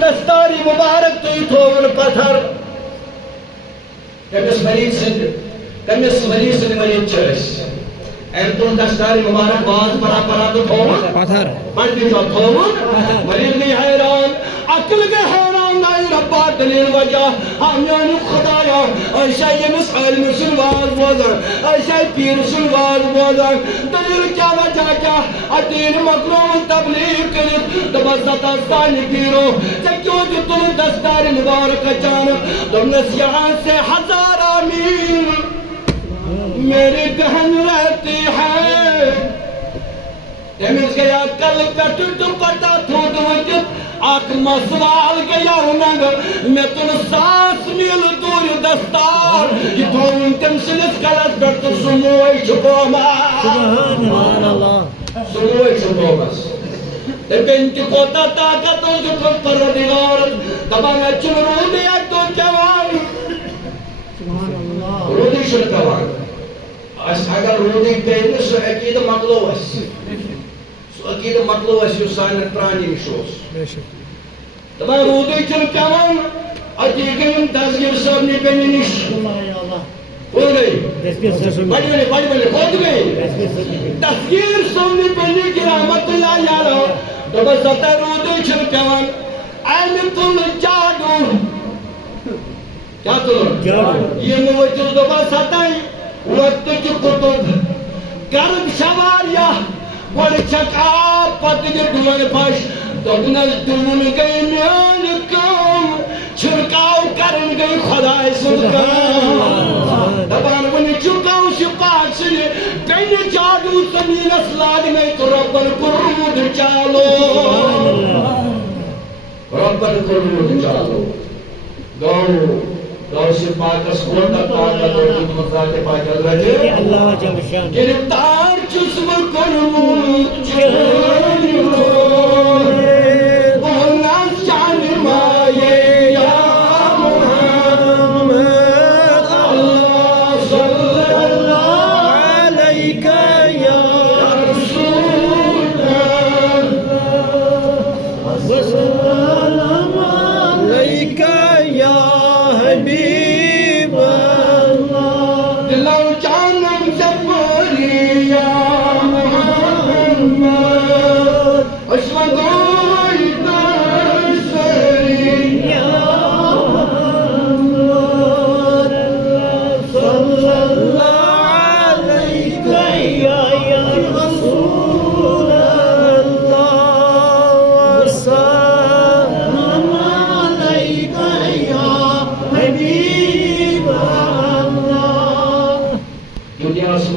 دستاری مبارک تو تھوون پتھر کمس مریض سند مریض چس ام تم دستاری مبارک باز پرا تو تھوون پتھر بڑی جو تھوون مریض گئی حیران عقل گئی حیران نائی ربا دلیل وجہ ہمیان خدایا ایسا یمس علم سن واز بوزن ایسا پیر سن واز بوزن دلیل کیا وجہ کیا دین مقروم تبلیغ کرت دبزت استانی پیرو کیوں جو تم دستاری مبارک اچانک تم نسیحان سے 1000 آمین میری بہن رہتی ہے تمس گیا کل پہ تو پتا تھوڑ وجت اک مسوال گیا نگ میں تم 7 میل دور دستار یہ تھون تم سنس کلت پہ تو سموئی چھپوما سبحان اللہ سموئی چھپومس بنت کوتا طاقت ہو جو پروردگار دبانا چن رودی تو جوان رودی شن جوان اگر رودی پہنے سو عقید مقلو اس سو عقید مقلو اس یو سان پرانی نشوس دبا رودی چن جوان اجی گیم دزگیر سامنے بنی نش ہو گئی بڑی بڑی خود گئی دزگیر سامنے بنی کی رحمت اللہ یارو دبا ستا رودی چن جوان علم تل جادو کیا تل یہ موجود دبا ستا وقت کی کتب گرم شواریا بڑی چکا پتنی ڈوئے پاش دبنس دون گئی میان کام چھرکاو کرن گئی خدای سلکان دبان ونی چکاو شپاک سلی بین جادو زمین اسلاگ میں تو ربن کرمود چالو ربن کرمود چالو گاؤں سے پاک اسکول کا طاقت اور خدمت ذات پاک حضرت گرفتار چسم کرمود چالو بولنا شان مائے یا محمد اللہ صلی اللہ علیہ یا رسول اللہ وسلام علیہ یا حبیب اللہ دلو جانم جبری یا محمد اشہد صلی اللہ